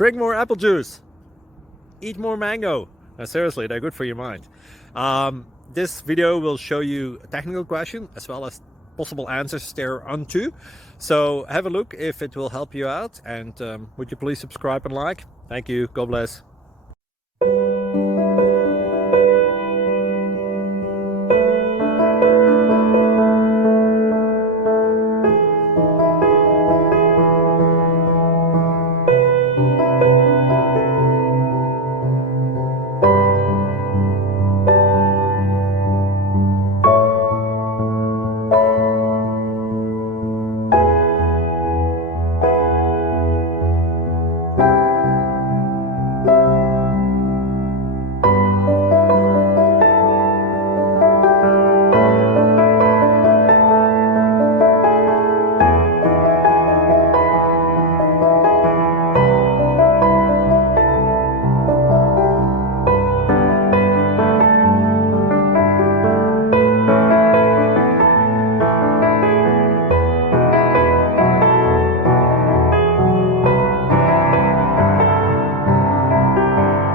Drink more apple juice. Eat more mango. Now, seriously, they're good for your mind. This video will show you a technical question as well as possible answers thereunto. So have a look if it will help you out, and would you please subscribe and like? Thank you. God bless.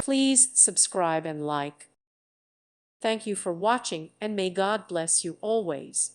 Please subscribe and like. Thank you for watching, and may God bless you always.